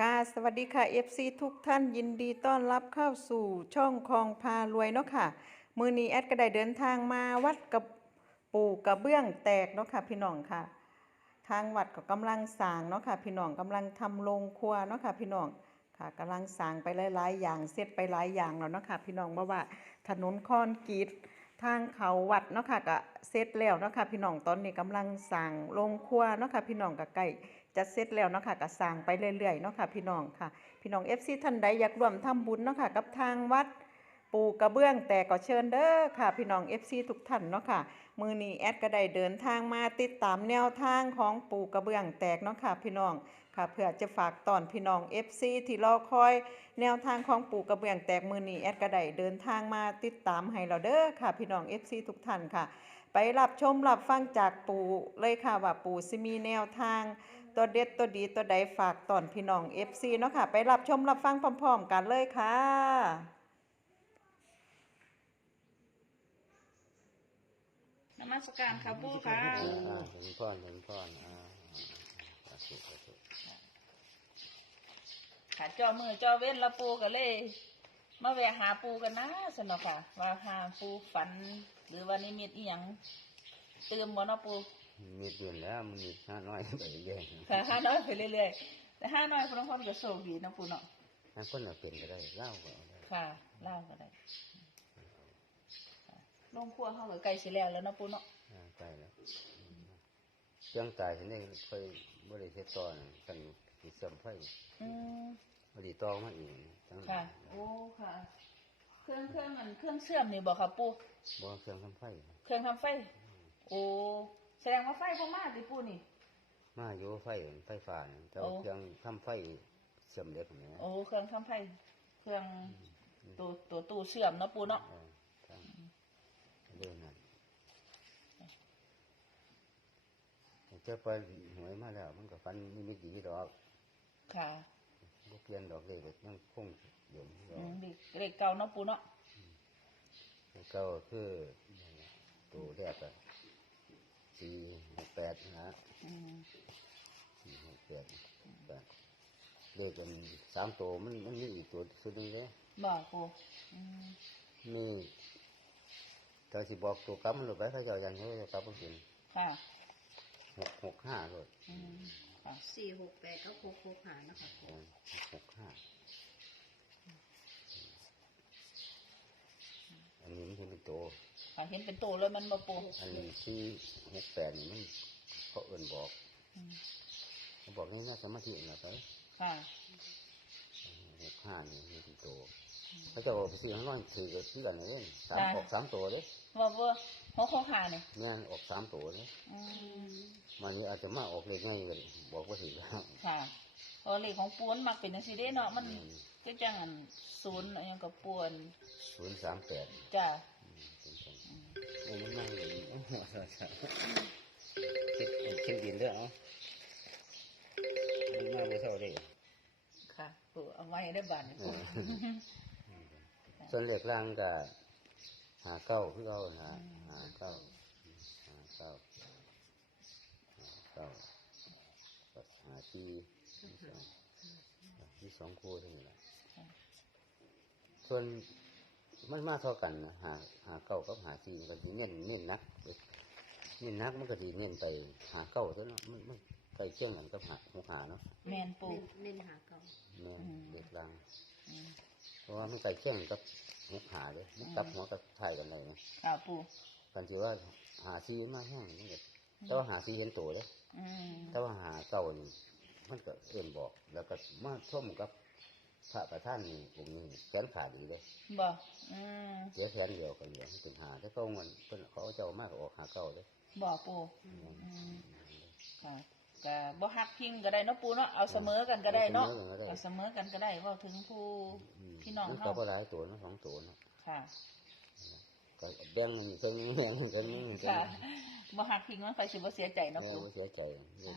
ค่ะสวัสดีค่ะ FC ทุกท่านยินดีต้อนรับเข้าสู่ช่องคลองพารวยเนาะค่ะ มือนี้แอดก็ได้เดินทางมาวัดกับปู่กระเบื้องแตกเนาะค่ะพี่น้องค่ะ ทางวัดก็กำลังสร้างเนาะค่ะพี่น้องกำลังทำโรงครัวเนาะค่ะพี่น้องค่ะกำลังสร้างไปหลาย ๆ อย่างเสร็จไปหลายอย่างแล้วเนาะค่ะพี่น้องบ่ว่าถนนคอนกรีตทางเขาวัดเนาะค่ะก็เสร็จแล้วเนาะค่ะพี่น้องตอนนี้กำลังสร้างโรงครัวเนาะค่ะพี่น้องก็ใกล้ จะเสร็จแล้วเนาะค่ะก็สร้างไปเรื่อยๆเนาะค่ะพี่น้องค่ะ พี่น้อง FC ท่านใดอยากร่วมทำบุญเนาะค่ะกับทางวัดปูกระเบื้องแต่ก็เชิญเด้อค่ะ พี่น้อง FC ทุกท่านเนาะค่ะ มือนี้แอดก็ได้เดินทางมาติดตามแนวทางของปูกระเบื้องแตกเนาะค่ะ พี่น้องค่ะเพื่อจะฝากตอนพี่น้อง FC ที่รอคอย แนวทางของปูกระเบื้องแตกมือนี้แอดก็ได้เดินทางมาติดตามให้เราเด้อค่ะ พี่น้อง FC ทุกท่านค่ะ ไปรับชมรับฟังจากปูเลยค่ะว่าปูสิมีแนวทาง ตัวเด็ดตัวดีตัวใดฝากตอนพี่น้อง FC เนาะค่ะ ไปรับชมรับฟังพร้อมๆกันเลยค่ะนมัสการครับปู่ค่ะอ่าเห็นพ่อนเห็นพ่อนอ่าสาธุสาธุขาจอมือจอเว้นละปูกันเลย มาแวะหาปูกันนะสนอค่ะ ว่าหาปูฝัน หรือว่านิมิตอีหยังเติมบ่เนาะปู มีเปลี่ยนแล้วมันมีห้าน้อยไปเรื่อยค่ะห้าน้อยไปเรื่อยๆแต่ห้าน้อยพลังความจะโชคดีเนาะปูเนาะๆถ้าคนเอาเปลี่ยนก็ได้เล่าก็เอาได้ค่ะเล่าก็ได้ค่ะลงครัวเขาก็ใกล้สิแล้วแล้วเนาะปูเนาะอ่าใกล้แล้วอืมเรื่องตายฉันได้เคยบริเทศตอนกันมีเสื่อมไฟอืมบริตองมาอีกทั้งค่ะ โอ้ค่ะ เครื่องเครื่องมันเครื่องเชื่อมนี่บอกค่ะปูบ่เครื่องทำไฟ เครื่องทำไฟ โอ้ แสดงว่าไฟพม่าติปูนี่ มาอยู่ไฟไฟฟ้าเนี่ยแต่ว่าโอ้ เครื่องทำไฟเสื่อมเล็กเนี่ยโอ้เครื่องทำไฟเครื่องตัวตัวตู้เชื่อมเนาะปูเนาะเออทำเรื่องนั้นเจ้าไปหวยมาแล้ว มันก็ฟันนิมิตดีดอกค่ะบ่เปลี่ยนดอกเลยก็ยังคงอยู่ที่ดออืกมเด็กเด็กเก่าเนาะปูเนาะ แล้วก็คือตัวแรกอะ สี่หกแปดนะอืมสี่หกแปดแปดเลขกันสามตัวมันมันมีอีกตัวสุดหนึงเลยบอกปูอืมมีตอนสิบอกตัวกลับมันหลุดไปเขาเจะยังเขาจะกลับมันเป็นค่ะ หกหกห้าเลยอืมค่ะสี่หกแปดก็หกหกหานะคะหกห้าอันนี้มันเป็นตัว ค่ะ เห็นเป็นตัวเลยมันมาปูอันนี้ที่หกแปดนี่มันเขาเอื่นบอกอืมเขาบอกนี่น่าสมาธินะไปค่ะหกห้านี่มีเป็นตัวเขาจะบอกไปซื้อข้างนอกถือกับซื้อกันเลยสามออกสามตัวเลยว่าว่าหัวข้อหาเนี่ยแม่นออกสามตัวเลยอืมมันนี้อาจจะมาออกเลขง่ายกันบอกว่าถือแล้วค่ะเพราะเลขของปูนมักเป็นจังซี่เด้เนาะมันก็จังอันศูนย์อะไรอย่างกับปูนศูนย์สามแปดจ้าโอ้มันนั่งอยู่โอ้โหคิดเช่นดินเรื่องเอามันน่าไม่เท่าเลยค่ะปูเอาไว้ได้บานนี่เอปูอส่วนเลขล่างก็หาเก้าคือเก้าหาหาเก้าหาเก้าหาเก้าหาทีมีสองมีสองคู่เท่านี้แหละส่วน มันมาเท่ากันนะหาหาเก้ากับหาทีมันก็ดีเน้นเน้นนักเน้นนักมันก็ดีเน้นไปหาเก้าเท่านั้นมันมันใกล้เคียงกันกับหาหกหาเนาะแมนปูเน้นเน้นหาเก่าแม่นอืมเด็กล่างอืมเพราะว่ามันใกล้เคียงกับหกหาเลยมันกลับหัวกับถ่ายกันเลยนะค่ะปูกันที่ว่าหาซีมันมาแห้งนี่ก็แต่ว่าหาซีเห็นตัวเลยอืมแต่ว่าหาเก่านี่มันก็เอื่นบอก แล้วก็มาท่มกับ พระประธานนี่องค์นี้แขนขาดอีกเลยบอกอืมเสียแขนเดียวกันเดียวเป็นหาแต่ก็มันเพิ่นเขาเอาเจ้ามากออกหาเก่าเลยบอกปูอืมค่ะก็บ่ฮักพิงก็ได้เนาะปูเนาะเอาเสมอกันก็ได้เนาะเอาเสมอกันก็ได้เว่าถึงผู้มพี่น้องมันเฮาก็บ่หลายตัวเนาะสองตัวเนาะค่ะก็แบ่งนี่เครื่องนี้แบ่งนี่เครื่องนี้เครื่องค่ะนี้บ่ฮักพิงมันใครสิบ่เสียใจเนาะแม่ปูบ่เสียใจเลข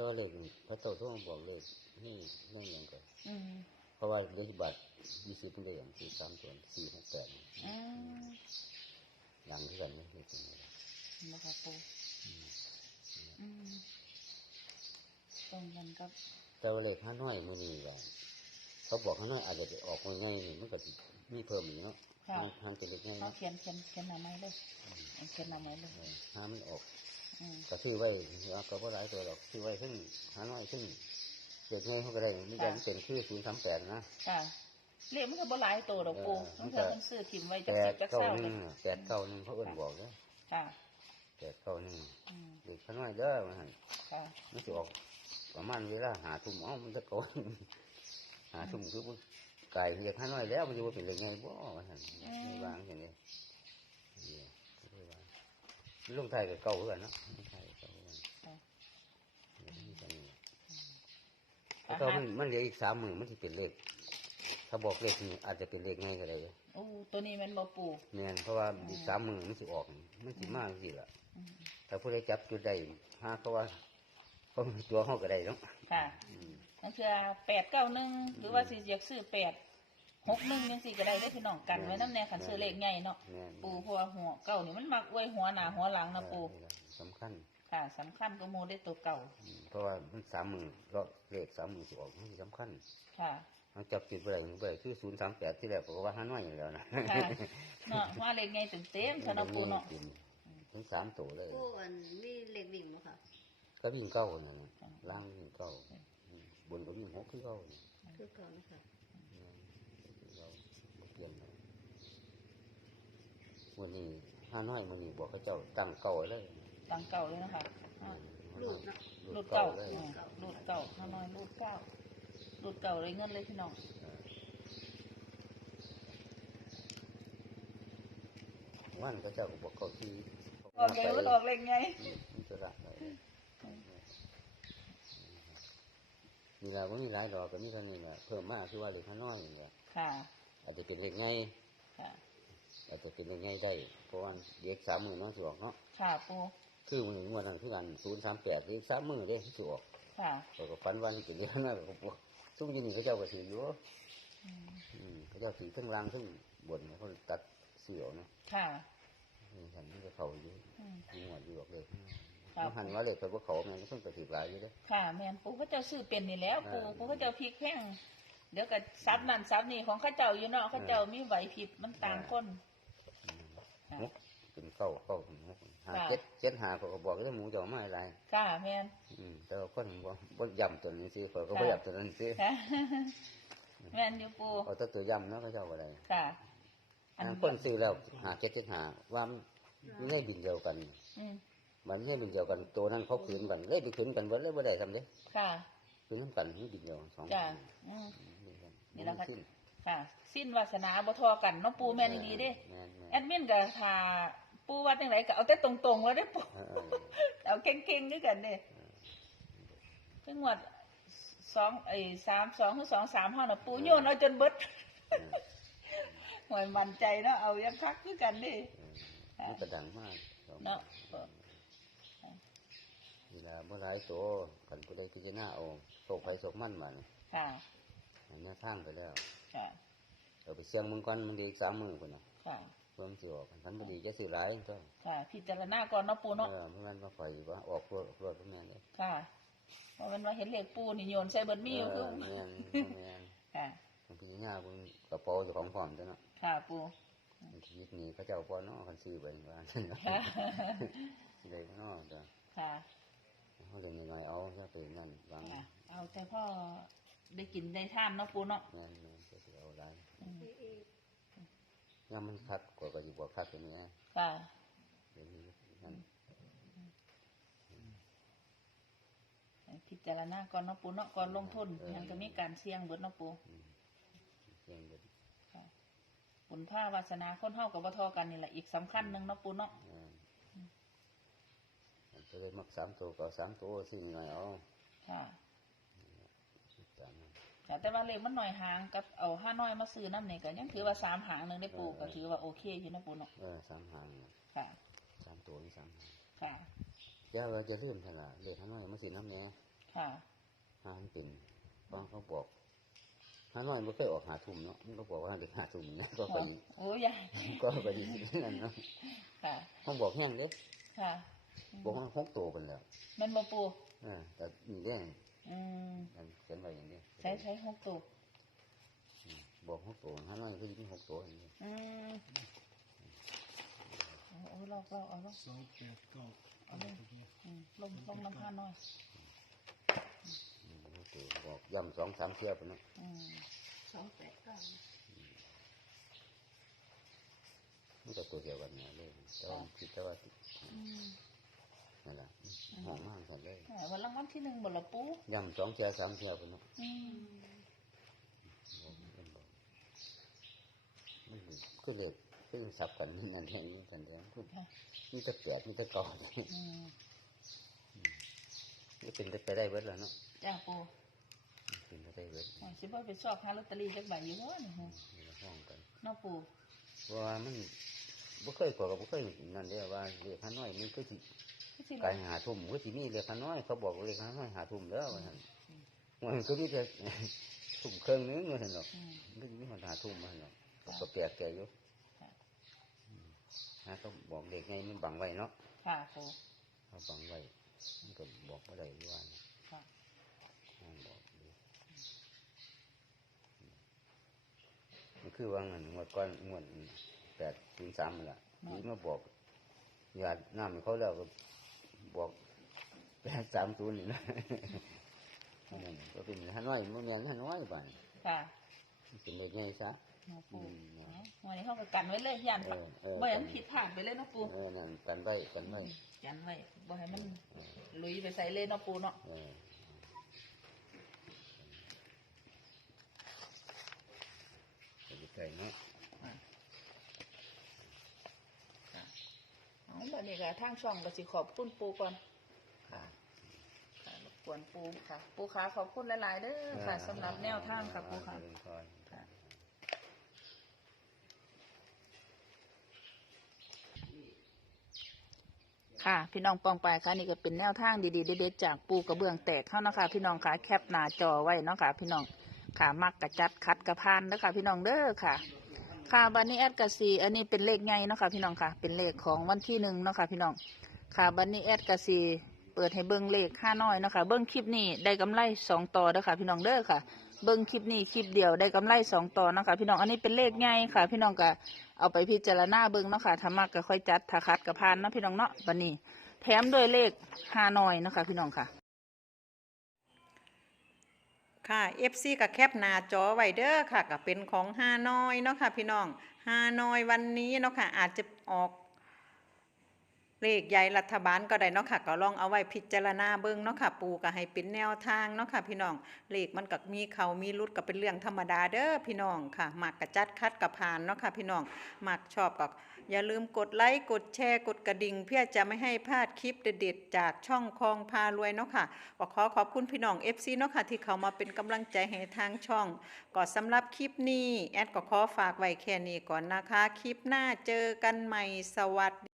ถ้าว่าเลขพระเจ้าท่องบอกเลขนี่เรื่องอย่างก็อืมเพราะว่าเลขบัตรยี่สิบเป็นเลขอย่างสี่สามตัวสี่หกแปดอืมอย่างที่กันนี่เลขตัวนี้บ่ค่ะปูอืมตรงกันกับแต่ว่าเลขห้าน้อยมือนี้ก็เขาบอกห้าน้อยอาจจะไปออกง่ายๆนี่มันก็สิมีเพิ่มอีกเนาะค่ะทางทางจะเล็กง่ายเขาเนาะเขียนเขียนเขียนหน้าไม้เลยเขียนหน้าไม้เลยเออห้ามันออกอืม ก็ซื้อไว้แล้วก็บ่หลายตัวหรอกซื้อไว้ซึ่งห้าน้อยซึ่งเด็กง่ายเขาก็ได้ไม่ได้มันเป็นคือศูนย์สามแปดนะค่ะเลขมันก็บ่หลายตัวดอกปูเออมันก็มันซื้อถิ่มไว้จักแปสิดบจักเก้าเศร้าหเลนึ่ยงแปดเก้าหนึ่งเขาเอิ้นบอกเลยค่ะแปดเก้าหนึ่งอืมเด็กห้าน้อยเด้อมาให้ค่ะมันจะออกประมาณเวลาหาทุ่มเอ้ามันจะโกนหาทุ่มคือบ่ไก่เรียกห้าน้อยแล้วมันจะว่าเป็นยังไงบ่ว่าซั่นไม่วางอย่างนี้เนี่ยก็เลยว่า ลงไทยกับเก่าเพื่อนเนาะลงไทยกับเก่าเพื่อนค่ะเนี่ยมันจะนี่แล้วก็มันมันเหลืออีกสามหมื่นมันจะเป็นเลข ถ้าบอกเลขนี่อาจจะเป็นเลขง่ายก็ได้เด้อโอ้ตัวนี้แมันบ่ปูเนี่ยเพราะว่าอีกสามหมื่นมันสิออก มันสิมากสิล่ะอืมถ้าผู้ใดจับจุดใดหาเขาว่าเขาตัวเขาก็ได้เนาะค่ะอืมนั่นคือแปดเก้าหนึ่งหรือว่าสิอยากซื้อแปด หกหนึ่งยังสี่ก็ได้ได้อพี่น้องกันไว้น้ำแน่ขันซื้อเลขใหญ่เนาะแม่นปูเพราะว่าหัวเก่านี่มันมักอวยหัวหน้าหัวหลังนะปูเออนี่ล่ะสำคัญค่ะสำคัญก็โมได้ตัวเก่าอืมเพราะว่ามันสามหมื่นเลาะเลขสามหมื่นสิออกมันสำคัญค่ะ มันจับจุดไปไหนไปไหนคือศูนย์สามแปดที่แรกผมก็ว่าห้าน้อยอย่างเดียวนะค่ะเนาะว่าเลขไงเต็มเต็มๆเท่านะปูเนาะ ถึงสามตัวเลยปูอันมีเหล็กวิ่งบ่ค่ะ ก็วิ่งเก้าเนี่ยนะล่างวิ่งเก้าบนก็วิ่งหกคือเก้าเนี่ยคือเก่านะคะเราบ่ เปลี่ยนเลยวันนี้ห้าน้อยวันนี้บอกเขาเจ้าตั้งเก้าไว้เลยตังเก่าเลยนะคะอ่ารูดเนาะรูดเก่าเลยอืมรูดเก่าข้างน้อยรูดเก่ารูดเก่าเลยเงินเลยพี่น้องวันเขาเจ้าก็บอกเขาที่ออกไงมันออกเลขไงมันจะรักเลยนี่แหละว่ามีหลายดอกก็มีเท่านี้แหละเพิ่มมากคือว่าเล็กน้อยนี่แหละค่ะ อาจจะเป็นเล็กไงค่ะอาจจะเป็นเล็กไงได้ เพราะว่าเด็กสามหมื่นน้องสิออกเนาะค่ะปูคือมันงวดนั้นคือกันศูนย์สามแปดเด็กสามหมื่นเด้สิออกค่ะเขาก็ฝันวันที่เป็นเรื่องนั้นก็บอกซุ่มอยินี่เขาเจ้าก็ถืออยู่อืมอืมเขาเจ้าถือทั้งล่างทั้งบนเขาตัดเสียวเนาะค่ะนี่ฉันนี่ก็เขาอยู่อืมมีงวดอยู่ออกเลยครับมันหันว่าเลยไปว่าเขาแม่นเพิ่งไปถือหลายอยู่เด้อค่ะแมนปูเขาเจ้าซื้อเป็นนี่แหล้วปูอ่าปูเขาเจ้าพริกแพง เดี๋ยวก็ซับนั่นซับนี่ของเข้าเจ้าอยู่เนาะเข้าเจ้ามีไหวพริบมันต่างคนค่ะมุกเป็นเก้าเก้ามุกหาค่ะ เจ็ดเจ็ดหาเขาก็บอกว่าหมูจะเอามาอะไรค่ะแมนอืมแต่ว่าคนบ่บ่ยำตัวนี้สิเขาก็บ่ค่ะยำตัวนั้นสิค่ะแมนอยู่ปูเอาแต่ตัวยำเนาะเขาเจ้าอะไรค่ะ อันคนซื้อแล้วหาเจ็ดเจ็ดหาว่ามันไม่บินเดียวกัน อืมมันไม่บินเดียวกันตัวนั้นเขาขืนกันเลยไปขืนกันเบิดเลยบ่ได้ทำเด้ค่ะ ขืนน้ำกันนี่บินเดียวสองจ้ะคนอืมบินกันนี่แหละค่ะสิ้นค่ะ สิ้นวาสนาบ่ทอกันเนาะปูแม่นดีเด้แม่นแม่นแอดมินก็ทาปูว่าจังไดก็เอาแต่ตรงๆว่าได้อปูเออเออเอาเก่งๆด้วยกันเด้จังหวัดสองไอ้สามสองคือสองสามห้าน่ะปูโยนเอาจนเบิดเออหวยมันใจเนาะเอายังคักคือกันเด้เออมันกระดังมากเนาะ เวลาเมื่อไรตัวกันผู้ใดพิจารณาเอาโศกไปโศกมั่นมันค่ะอันนี้ทางไปแล้ว ค่ะเอาไปเสียงมึงก่อนมึงดีอีกสามมือคนน่ะค่ะเพิ่มสิออกคันบ่ดีจะสิหลายก็ค่ะพิจารณาก่อนเนาะปูเนาะเออเมื่อนั้นมาไฟว่าออกรถออกรถแม่นเลยค่ะว่ามันว่าเห็นเหล็กปูนี่โยนใส่เบิดมีอยู่เอคืออแม่นแม่นค่ะบางทีหน้าเบิ่งกระเป๋าเจ้าของพร้อมจ้ะเนาะค่ะปูบางทีนี่เขาเจ้าพอเนาะคันซื้อไปว่าซั่นเนาะค่ะเลยเนาะจ้ะค่ะ เฮาเลยน้อยๆเอาซะไปนั่นวางค่ะเอาแต่พ่อได้กินได้ท่านเนาะปูเนาะแม่นแม่นจะสิเอาหลายอืมยามมันคักกว่าก็สิบ่คักตัวนี้นะค่ะเดี๋ยวนี้นั่นพิจารณาก่อนเนาะปูเนาะก่อนลงทุนยังจะมีการเสี่ยงเบิดเนาะปูเสียงเบิดค่ะบุญผ้าวาสนาคนเฮากับบ่ทอกันนี่แหละอีกสำคัญหนึงเนาะปูเนาะแม่นมัน จะได้มักสามตัวก็เอาสามตัวซื้อหน่อยเอาค่ะตามนั้นค่ะแต่ว่าเลขมันหน่อยหางกับเอาห้าน้อยมาซื้อน้ำนี่ก็ยังถือว่าสามหางหนึงได้ปูก็ถือว่าโอเคอยู่นะปูเนาะเออสามหางค่ะสามตัวนี่สามหางค่ะเดี๋ยวเราจะเลื่อนขนาดเลยทั้งน้อยมาสิน้ำเนี้ยค่ะหามันเป็นฟังเขาบอกหาน้อยมันเคยออกหาทุ่มเนาะมันก็บอกว่าเด็กหาทุ่มนะก็ไปโอ้ยยายก็ไปดีนั่นเนาะค่ะเขาบอกแห้งเด้ค่ะ บอกว่าหกตัวเป็นแล้วแม่นบ่ปูเออแต่นี่เด้งอืมกันกันช้หกตัวบอกหกตัวห้าน้อยคือมีหกตัวอย่างนี้อืมโอ้โอ้ลอกลอกเอาลอกสองแปดเก้าเอาเลยอืมลงลงน้ำผ้าน้อยอืมหกตัวบอกย่ำสองสามเที่ยวไปเนาะอืมสองแปดเก้ามันก็ตัวเดียวกันเนี่ยเลยแต่ว่าคิดแต่ว่าอืม นั่นแหละห้องมากกันเลยแหมวันรางวัลที่หนึ่งบ่ละปูย่ำสองเที่ยวสามเที่ยวไปเนาะอืมบอกมันบอกมันก็เลยคือสับกันนั่นเองนี่กันเดียวคือค่ะมีแต่แปดมีแต่เก่าอืมนี่เป็นไปได้เบิดแล้วเนาะจ้าปูเป็นไปได้เบิดโอ้ยสิบ่ไปชอบหาลอตเตอรี่จักใบอยู่วะนี่ฮะมีแต่ห้องกันเนาะปูเพราะว่ามันบ่เคยกว่ากับบ่เคยนั่นเด้อว่าเรียกขาน้อยมันก็สิ คือสิกายหาทุ่มก็สิมีเรียกขาน้อย เขาบอกว่าเรียกขาน้อยหาทุ่มเด้อว่าซั่นมันก็มีแต่ทุ่มเครื่องนึงว่าซั่นดอกอืมมันก็สิมีคนหาทุ่มว่าซั่นดอกก็ก็แปลกใจอยู่ค่ะอืมฮะเขาบอกเด็กไงมันบังไว้เนาะค่ะปูเขาบังไว้มันก็บอกบ่ได้ว่าค่ะห้องบอกอยู่มันคือว่างั้นงวดก่อนงวด803นั่นล่ะนี่มาบอกญาติน้ำให้เขาแล้วก็ บอก830นี่นะนั่นก็เป็นฮานอยมันแม่นฮานอยบ้านค่ะเป็นเด็กใหญ่ซะเนาะปูอืมเอาวันนี้เขาก็กันไว้เลยยันเออเออบ่ให้มันผิดพลาดไปเลยเนาะปูเออนั่นกันไว้กันไว้ยันไว้บ่ให้มันลุยไปใส่เลยเนาะปูเนาะเออไปไกลเนาะ เอาแบบนี้ก็ทางช่องก็สิขอบคุณปูก่อนค่ะค่ะรบกวนปูค่ะ ปูขาขอบคุณหลายๆเด้อค่ะสำหรับแนวทางค่ะปูค่ะเจริญพร ค่ะ ค่ะ พี่น้องปองไปายค่ะนี่ก็เป็นแนวทางดีๆเด็ดๆจากปูกระเบื้องแตกเข้านะคะพี่น้องค่ะแคปหน้าจอไว้เนาะค่ะพี่น้องค่ะมักกระจัดคัดกระพานนะคะพี่น้องเด้อค่ะ ค่ะบันนี้แอดกสีอันนี้เป็นเลขไงเนาะค่ะพี่น้องค่ะ เป็นเลขของวันที่หนึ่งเนาะค่ะพี่น้องค่ะบันนี้แอดกสีเปิดให้เบิ้งเลขห้าน้อยเนาะค่ะเบิ้งคลิปนี้ได้กำไรสองต่อเด้อค่ะ พี่น้องเด้อค่ะเบิ้งคลิปนี้คลิปเดียวได้กำไรสองต่อเนาะค่ะพี่น้องอันนี้เป็นเลขไงค่ะ พี่น้องก็เอาไปพิจารณาเบิ้งเนาะค่ะถ้ามากก็ค่อยจัดถ้าคัดกับพานเนาะพี่น้องเนาะบันนี้ แถมด้วยเลขห้าน้อยเนาะค่ะพี่น้องค่ะ ค่ะ FC กับแคปหน้าจอไว้เด้อค่ะก็เป็นของฮานอยเนาะค่ะพี่น้องฮานอยวันนี้เนาะค่ะอาจจะออก เลขใหญ่รัฐบาลก็ได้เนาะค่ะก็ลองเอาไว้พิจารณาเบิ่งเนาะค่ะ ปูก็ให้เป็นแนวทางเนาะค่ะ พี่น้องเลขมันก็มีเขามีรุดก็เป็นเรื่องธรรมดาเด้อพี่น้องค่ะหมักกระจัดคัดกระพานเนาะค่ะ พี่น้องหมักชอบก็อย่าลืมกดไลค์กดแชร์กดกระดิ่ง เพื่อจะไม่ให้พลาดคลิปเด็ดๆจากช่องคลองพารวยเนาะค่ะก็ขอขอบคุณพี่น้อง FC เนาะค่ะที่เขามาเป็นกำลังใจให้ทางช่องก็สำหรับคลิปนี้แอดก็ขอฝากไว้แค่นี้ก่อนนะคะ คลิปหน้าเจอกันใหม่สวัสด